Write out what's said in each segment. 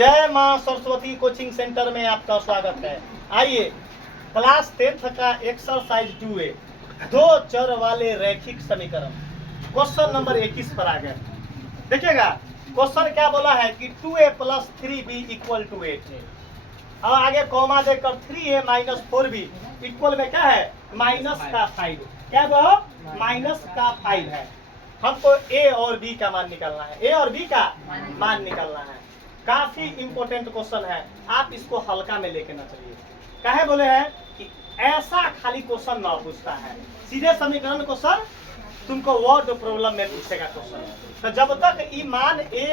जय मां Saraswati coaching centre में आपका स्वागत है। आइए क्लास 10th का एक्सरसाइज 2A दो चर वाले रैखिक समीकरण क्वेश्चन नंबर 21 पर आ गए। देखिएगा क्वेश्चन क्या बोला है कि 2A + 3B = 8 है। और आगे कॉमा देकर 3A - 4B इक्वल में क्या है माइनस का 5। क्या वो माइनस का 5 है। हमको A और B का मान निकालना है। A और B का मान निकालना है। काफी इंपॉर्टेंट क्वेश्चन है, आप इसको हल्का में लेके ना चलिए। काहे बोले हैं कि ऐसा खाली क्वेश्चन ना पूछता है, सीधे समीकरण क्वेश्चन तुमको वर्ड प्रॉब्लम में पूछेगा क्वेश्चन। तो जब तक ये मान A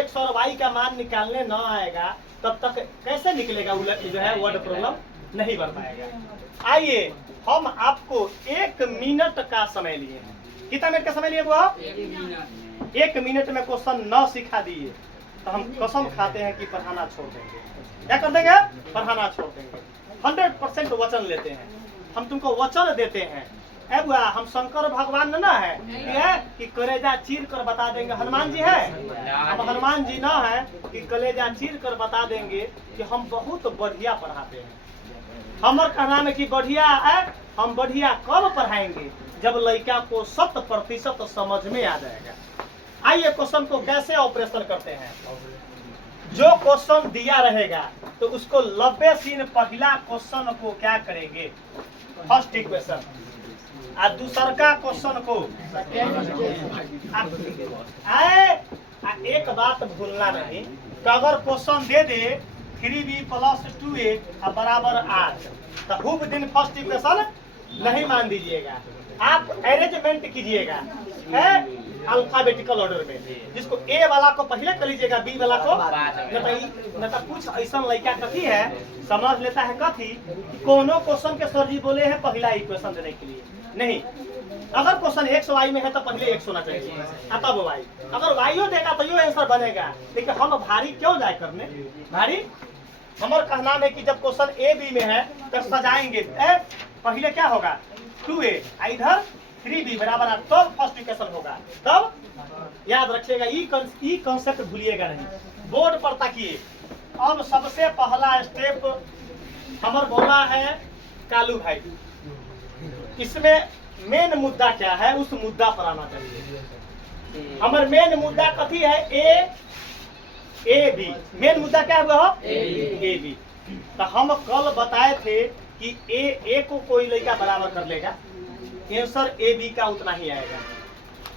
x और y का मान निकालने ना आएगा तब तक कैसे निकलेगा जो है वर्ड प्रॉब्लम नहीं बन पाएगा। आइए हम आपको 1 मिनट का समय लिए हैं। कितना मिनट का समय लिए वो 1 मिनट में क्वेश्चन न सिखा दिए तो हम कसम खाते हैं कि पढ़ाना छोड़ देंगे। क्या कर देंगे? पढ़ाना छोड़ देंगे। 100% वचन लेते हैं, हम तुमको वचन देते हैं। अब हम शंकर भगवान ना है कि कलेजा चीर कर बता देंगे हनुमान जी है। अब हनुमान जी ना है कि कलेजा चीर कर बता देंगे कि हम बहुत बढ़िया पढ़ाते हैं। हमारा कहना है कि बढ़िया है, हम बढ़िया कब पढ़ाएंगे जब लड़का को 100% समझ में आ जाएगा। आइए क्वेश्चन को कैसे ऑपरेशन करते हैं। जो क्वेश्चन दिया रहेगा तो उसको 90 सीन पहला क्वेश्चन को क्या करेंगे फर्स्ट इक्वेशन और दूसर का क्वेश्चन को आए। एक बात भूलना नहीं कि अगर क्वेश्चन दे दे 3B + 2A = 8 तो खूब दिन फर्स्ट इक्वेशन नहीं मान दीजिएगा, आप अरेंजमेंट कीजिएगा है अल्फाबेटिकल ऑर्डर में, जिसको A वाला को पहले कर लीजिएगा, B वाला को न तो कुछ ऐसा लड़का कथी है समझ लेता है कथी कोनो क्वेश्चन के सर जी बोले हैं पहला इक्वेशन देने के लिए नहीं। अगर क्वेश्चन x y में है तो पहले x होना चाहिए तब y, अगर y देगा तो यो आंसर बनेगा। लेकिन हम भारी क्यों जाए करने भारी। हमारा कहना है कि जब क्वेश्चन A B में है तो सजाएंगे पहले क्या होगा 2A इधर 3B = 8 तो फर्स्ट इक्वेशन होगा। तब याद रखिएगा ई कॉन्सेप्ट भूलिएगा नहीं, बोर्ड पर ताकिए। अब सबसे पहला स्टेप हमार बोला है कालू भाई, इसमें मेन मुद्दा क्या है उस मुद्दा पर आना चाहिए। हमार मेन मुद्दा कथी है A B। मेन मुद्दा क्या हुआ A B। तो हम कल बताए थे कि A को कोई लड़का बराबर कर लेगा, आंसर A B का उतना ही आएगा।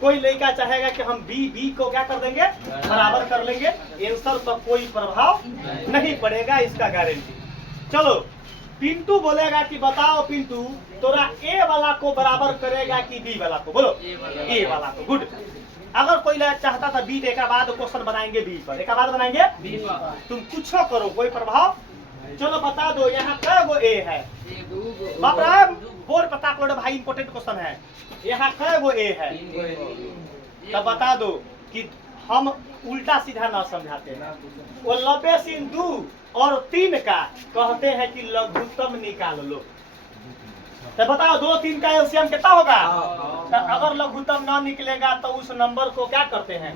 कोई लड़का चाहेगा कि हम B को क्या कर देंगे बराबर कर लेंगे, आंसर पर कोई प्रभाव नहीं पड़ेगा, इसका गारंटी। चलो पिंटू बोलेगा कि बताओ पिंटू तोरा A वाला को बराबर करेगा कि B वाला को, बोलो A वाला को। गुड। अगर कोई चाहता था B एक बाद क्वेश्चन बनाएंगे B पर, एक बाद बनाएंगे B पर। तुम कुछ करो कोई प्रभाव। चलो बता दो यहाँ कै गो A है बाप रे, बोर्ड पता करो भाई, इंपोर्टेंट क्वेश्चन है। यहाँ कै गो A है तब बता दो कि हम उल्टा सीधा ना समझाते हैं। वो 90 सीन 2 और 3 का कहते हैं कि लघुत्तम निकाल लो। तो बताओ 2 3 का एलसीएम कितना होगा। तो अगर लघुत्तम ना निकलेगा तो उस नंबर को क्या करते हैं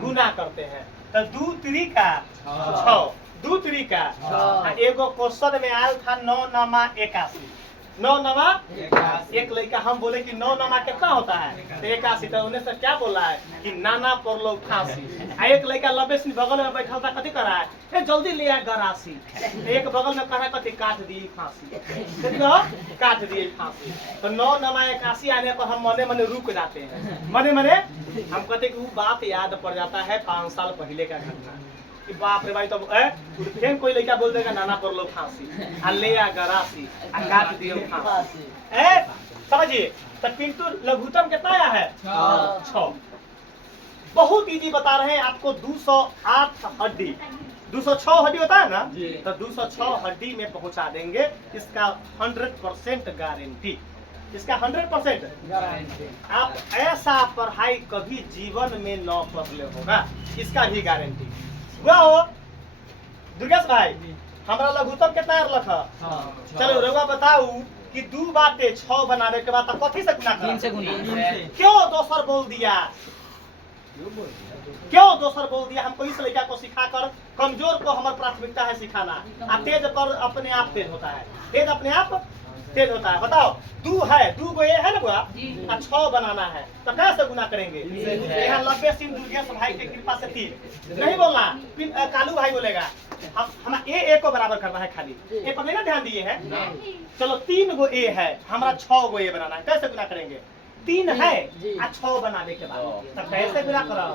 गुना करते हैं। तो 2 3 का 6 2 3 का एगो क्वेश्चन में आयल था 9 9 81 9 9 एक लड़का हम बोले कि 9 9 कितना होता है तो 81। तो उन्हें से क्या बोला है कि नाना पर लो फांसी। एक लड़का 90 सीन बगल में बैठा था कथी कर रहा है जल्दी ले आ गरासी। एक बगल में कह रहा है कथी काट दिए फांसी, काट दिए फांसी। तो 9 9 81 आने पर हम मने मने रुक जाते हैं, मने मने हम कहते कि वो बात याद पड़ जाता है 5 साल पहले का घटना कि बाप रे भाई। तो फिर कोई लड़का बोल देगा नाना पर लो फांसी आ ले आ गरासी आ काट दिए फांसी। समझिए। तो पिंटू लघुत्तम कितना आया है 6। बहुत इजी बता रहे हैं आपको। 208 हड्डी 206 हड्डी होता है ना, तो 206 हड्डी में पहुंचा देंगे। इसका 100% गारंटी, इसका 100% गारंटी। आप ऐसा पढ़ाई कभी जीवन में न पढ़ले होगा, इसका भी गारंटी। वाह दुर्गेश भाई हमारा लघुत्तम कितना रखा। चलो रघुआ बताऊ कि 2 बाटे 6 बनाने के बाद कथी से गुना 3 से गुना क्यों दोसर बोल दिया क्यों दोसर बोल दिया? हमको इस लड़का को सिखाकर कमजोर को हमारी प्राथमिकता है सिखाना, और तेज पर अपने आप तेज होता है, तेज अपने आप तेज होता है। बताओ, दू है, दू को ये है ना बुआ, और 6 बनाना है तो कैसे गुना करेंगे? यहाँ 90 सिंह दुर्गेश भाई की कृपा से 3 नहीं बोलना, कालू भाई बोलेगा। हम ए को बराबर करना है, खाली ए पर नहीं ना ध्यान दिए है। चलो 3 गो ए है, हमारा 6 गो ए बनाना है, कैसे गुना करेंगे? 3 है और 6 बनाने के बाद तब कैसे गुना करो?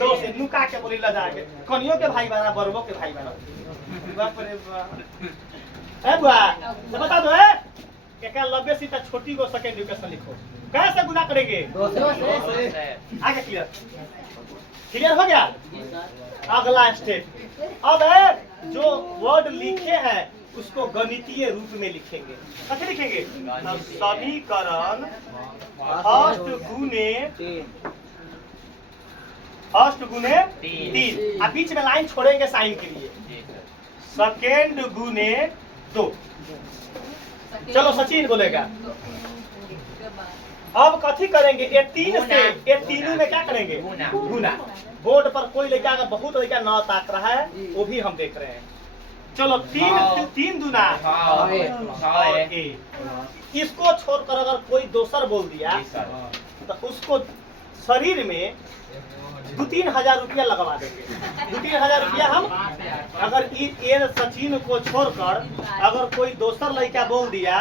2 से नुका के बोली ला जाके, कनियों के भाई बना, बरबो के भाई बना। बाप रे बाप। ए बुआ तो बता दो, क्या 90 से छोटी को सेकंड डिविजन लिखो, कैसे गुना करेंगे? 2 से। आगे क्लियर, क्लियर हो गया? अगला स्टेप, अब जो वर्ड लिखे हैं उसको गणितीय रूप में लिखेंगे। कैसे लिखेंगे? समीकरण फर्स्ट गुने 3, और बीच में लाइन छोड़ेंगे साइन के लिए, सेकेंड गुने 2। चलो सचिन बोलेगा। अब कथी करेंगे? ये 3 से ये तीनों में क्या करेंगे? गुना। बोर्ड पर कोई लड़का अगर बहुत लड़का ना ताक रहा है वो भी हम देख रहे हैं। चलो 3 दूना 6। इसको छोड़कर अगर कोई दोसर बोल दिया तो उसको शरीर में 2-3 हजार रुपया लगवा देंगे। 2-3 हजार रुपया हम, अगर ये सचिन को छोड़कर अगर कोई दोसर लड़का बोल दिया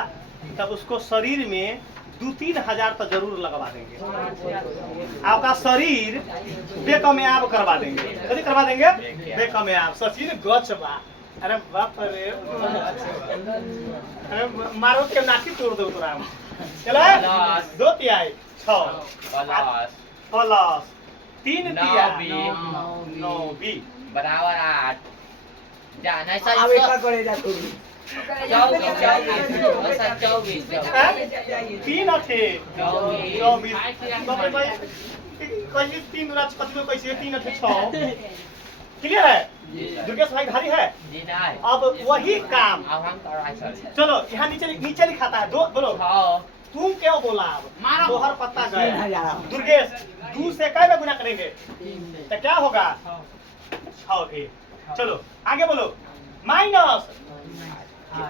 तब उसको शरीर में 2-3 हजार तो जरूर लगवा देंगे। आपका शरीर बेकमयाब करवा देंगे। कभी करवा देंगे? बेकमयाब। सचिन गच बा, अरे बाप रे, अरे मारो के नाकी तोड़ दो तोरा। चलो 2 तिहाई 6 प्लस 3 तिहाई 9 बराबर 8। जाना सही अब एक करे जा तू 24। 3 अठे 24। कैसे 3 दूना 25 कैसे 3 अठे 6? क्लियर है? दुर्गेश भाई भारी है। अब वही काम अब हम कर, चलो यहाँ नीचे लिखाता है 2। बोलो तुम क्यों बोला? अब दोहर पत्ता गया। दुर्गेश 2 से कै में गुना करेंगे तो क्या होगा? 6 भी। चलो आगे बोलो। माइनस,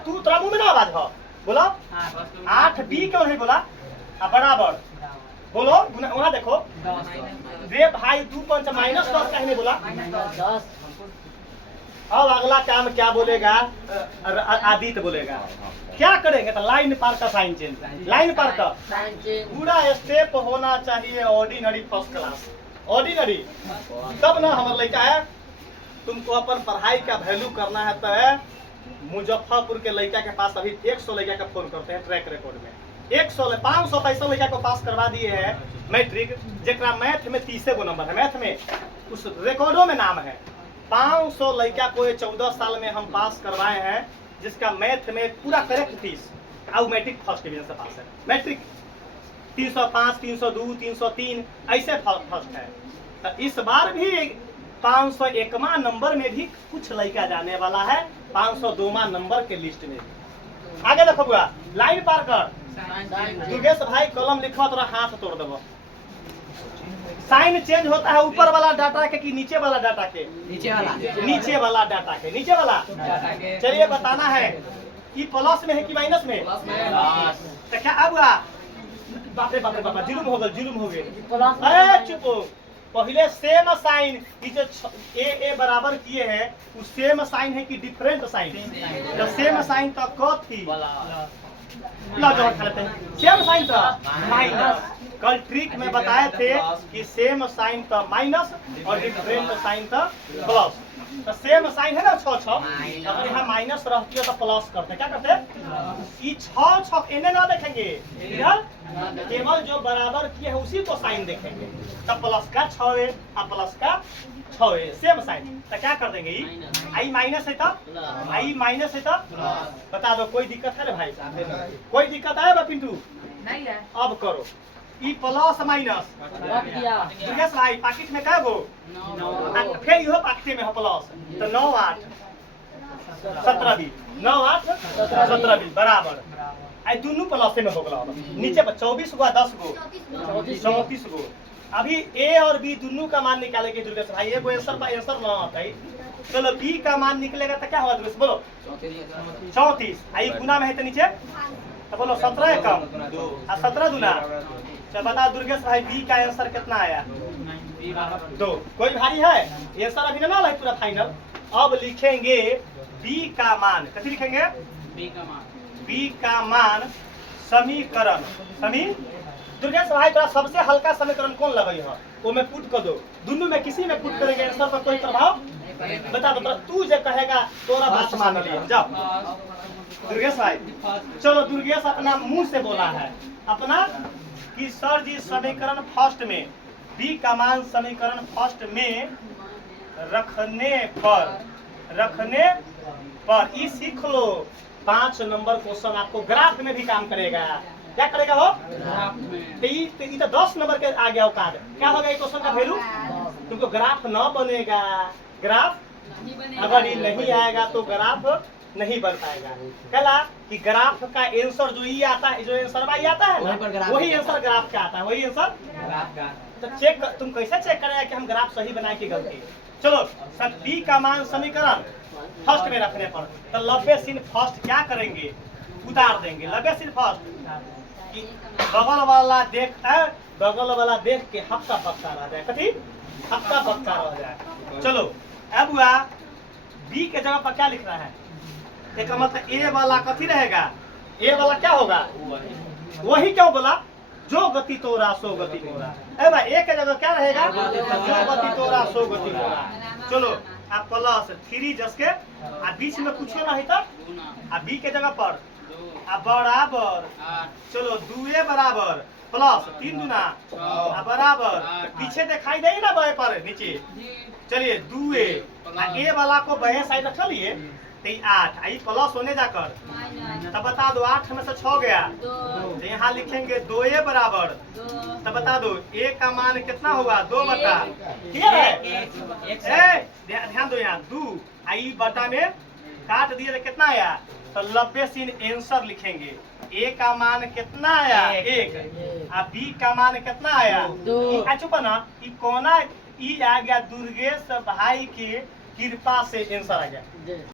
तू तेरा मुंह में ना आवाज हो, बोलो 8b क्यों नहीं बोला? बराबर बोलो, वहाँ देखो रे भाई 2 पंच -10 कहने बोला। अब अगला काम क्या बोलेगा? आदित्य बोलेगा। क्या करेंगे? तो लाइन पार का साइन चेंज, लाइन पार का पूरा स्टेप होना चाहिए ऑर्डिनरी फर्स्ट क्लास, ऑर्डिनरी। तब ना हमारे लड़का है, तुमको अपन पढ़ाई का वैल्यू करना है तो मुजफ्फरपुर के लड़का के पास अभी 100 लड़का का फोन करते हैं ट्रैक रिकॉर्ड में। 500 पैसा लड़का को पास करवा दिए हैं मैट्रिक, जेकरा मैथ में 30 गो नंबर है, मैथ में उस रिकॉर्डों में नाम है। 500 लड़का को 14 साल में हम पास करवाए हैं, जिसका मैथ में पूरा करेक्ट 30 और मैट्रिक फर्स्ट डिवीजन से पास है। मैट्रिक 305, 302, 303 ऐसे फर्स्ट है। तो इस बार भी 501वां नंबर में भी कुछ लड़का जाने वाला है, 502वां नंबर के लिस्ट में भी। आगे देखो बुआ, लाइन पार कर। दुर्गेश भाई कलम लिखवा, तोरा हाथ तोड़ देबो। साइन चेंज होता है ऊपर वाला डाटा के कि नीचे वाला डाटा के? नीचे वाला डाटा के, नीचे वाला। चलिए बताना है कि प्लस में है कि माइनस में? तो क्या अब बाप रे बाप, जुलुम हो गए। अरे चुप, पहले सेम साइन की जो ए बराबर किए हैं वो सेम साइन है कि डिफरेंट साइन? जो सेम साइन तो कथी सेम साइन तो माइनस। कल ट्रिक में बताए थे कि सेम साइन तो माइनस और डिफरेंट साइन तो प्लस। तो सेम साइन है ना 6 अगर यहाँ माइनस रहती है तो प्लस करते, क्या करते? ये 6 इन्हें ना देखेंगे, इधर केवल जो बराबर किए है उसी को साइन देखेंगे। तो प्लस का 6 है और प्लस का 6 है, सेम साइन। तो क्या कर देंगे? आई माइनस है तो आई माइनस है तो बता दो, कोई दिक्कत है रे भाई? कोई दिक्कत है पिंटू? नहीं है। अब करो ई प्लस माइनस। दुर्गेश भाई पैकेट में क्या गो? फिर इहो पैकेट में है प्लस, तो 9 8 17 20 9 8 17 20 बराबर। आई दोनों प्लस में हो गया। नीचे पर 24 गो 10 गो 34 गो अभी ए और बी दोनों का मान निकालेंगे दुर्गेश भाई, ये कोई आंसर ना आता है। चलो बी का मान निकलेगा तो क्या होगा दुर्गेश बोलो? 34। आई गुना में है तो नीचे तो बोलो 17 कम 17 दुना। चलो बताओ दुर्गेश भाई बी का आंसर कितना आया? 2। कोई भारी है? आंसर अभी ना है पूरा फाइनल। अब लिखेंगे बी का मान, कैसे लिखेंगे? बी का मान समीकरण दुर्गेश भाई तोरा सबसे हल्का समीकरण कौन लगे है? वो में पुट कर दो, दोनों में किसी में पुट करेंगे आंसर पर कोई प्रभाव बता दो। तू जो कहेगा तोरा बात मान लिया। जाओ दुर्गेश भाई, चलो दुर्गेश अपना मुंह से बोला है अपना कि सर जी समीकरण फर्स्ट में बी का मान समीकरण फर्स्ट में रखने पर ई सीख लो। 5 नंबर क्वेश्चन आपको ग्राफ में भी काम करेगा। क्या करेगा वो? तो 10 नंबर के आ गया औकात। क्या होगा क्वेश्चन का वैल्यू? तुमको ग्राफ न बनेगा, ग्राफ अगर ये नहीं आएगा तो ग्राफ नहीं बन पाएगा। कहला कि ग्राफ का आंसर जो ये आता है, जो आंसर ये आता है ना, वही आंसर ग्राफ का आता है, वही आंसर। तो चेक तुम कैसे चेक करेगा कि हम ग्राफ सही बनाए कि गलती? चलो बी का मान समीकरण फर्स्ट में रखने पर तो लब्बे सिन फर्स्ट क्या करेंगे? उतार देंगे। लब्बे सिन फर्स्ट बगल वाला देख के हफ्ता बक्का रह जाए। कथी? हफ्ता बक्का रह जाए। चलो अब हुआ बी के जगह पर क्या लिख रहा है? एक मतलब ए वाला कथी रहेगा? ए वाला क्या होगा? वही क्यों बोला? जो गति तोरा सो गति मोरा। ए भाई ए के जगह क्या रहेगा? जो गति तोरा सो गति मोरा। चलो आप प्लस 3 जस के आ बीच में कुछ नहीं था आ बी के जगह पर आ बराबर। चलो 2a बराबर प्लस 3 दुना आ बराबर पीछे दिखाई दे ना बाएं पर नीचे। चलिए 2a ए वाला को बाएं साइड रख लिए तो 8 आई प्लस होने जाकर तब बता दो 8 में से 6 गया तो यहाँ लिखेंगे 2a बराबर। तब बता दो a का मान कितना हुआ? 2 बटा ध्यान दो यहाँ 2 आई बटा में काट दिए तो कितना आया? तो लब्बे सिन आंसर लिखेंगे। a का मान कितना आया? 1। और b का मान कितना आया? 2। चुप ना ई कोना ई आ गया दुर्गेश भाई के कृपा से आंसर आ गया।